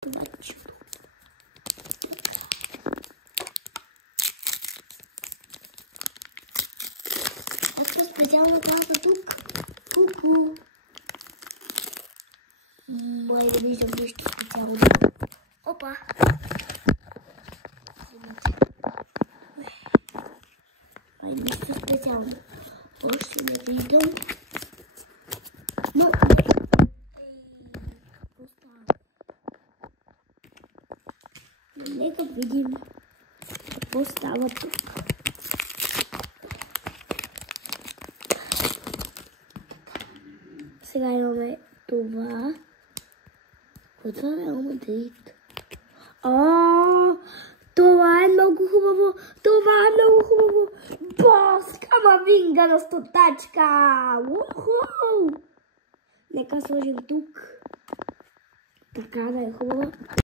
Тумачето. Ето специална класа тук. Ку-ку. Май да виждам нещо специално. Опа! Май нещо специално. Още не виждам. Но нека видим какво става тук. Сега имаме това. Това е Реал Мадрид. Това е много хубаво. Това е много хубаво. Бос, Камавинга на стотачка. Нека сложим тук. Така да е хубаво.